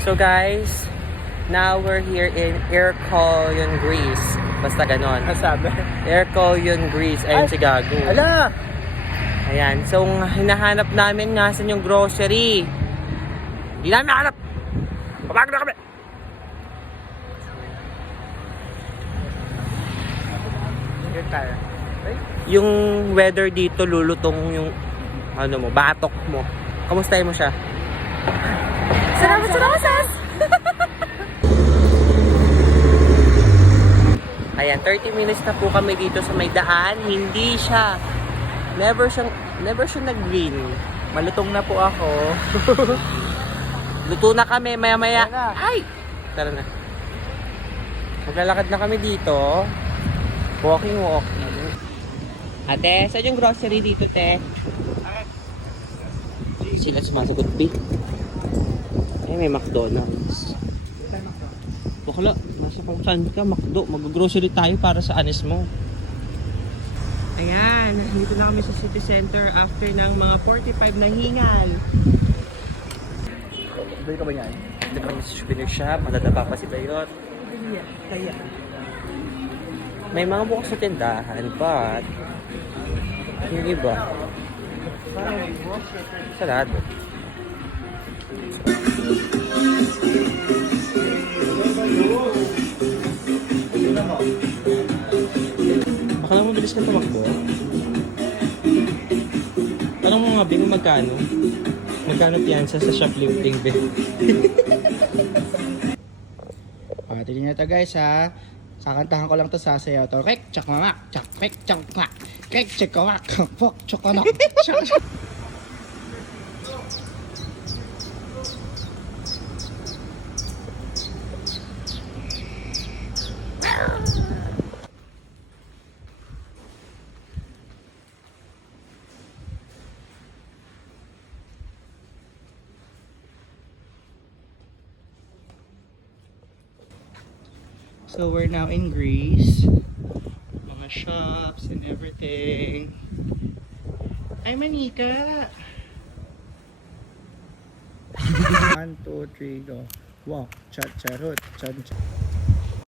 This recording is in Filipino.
So guys, now we're here in Ercolion, Greece. Basta ganon. Sabi. Ercolion, Greece. Ayun si Gago. Ala! Ayan. So, hinahanap namin nga sa yung grocery. Hindi namin nahanap. Pabag na kami. Yung weather dito, lulutong yung ano mo, batok mo. Kamustahin mo siya? Salamat sa rosas! Ayan, 30 minutes na po kami dito sa may daan. Hindi siya. Never siya nag-green. Malutong na po ako. Luto na kami maya-maya. Tara na. Ay! Tara na. Maglalakad na kami dito. Walking. Ate, saan yung grocery dito, te? Sila sumasagot, B. Ay, may McDonald's. Bakla, nasa kung saan ka, McDo. Mag-grocery tayo para sa anis mo. Ayan, dito na kami sa city center after ng mga 45 na hingal. Bili ka ba yan? Dito kami sa souvenir shop, madadapa pa si Bayot. Kaya. May mga bukas sa tindahan, but yung iba, sarado. Baka lang mabilis ka tumakbo. Tanong mo nga, Bing, magkano? Magkano piyansa sa shoplifting, Bing? Tignan nyo ito guys ha. Kakantahan ko lang to sa sayaw to. Kek, chak mama, chak, kek, chak ma. Kek, chak mama, pok, chak anak. So we're now in Greece. Mga shops and everything. Ay, manika! 1, 2, 3, go. Walk, chat, charot, chan, chan.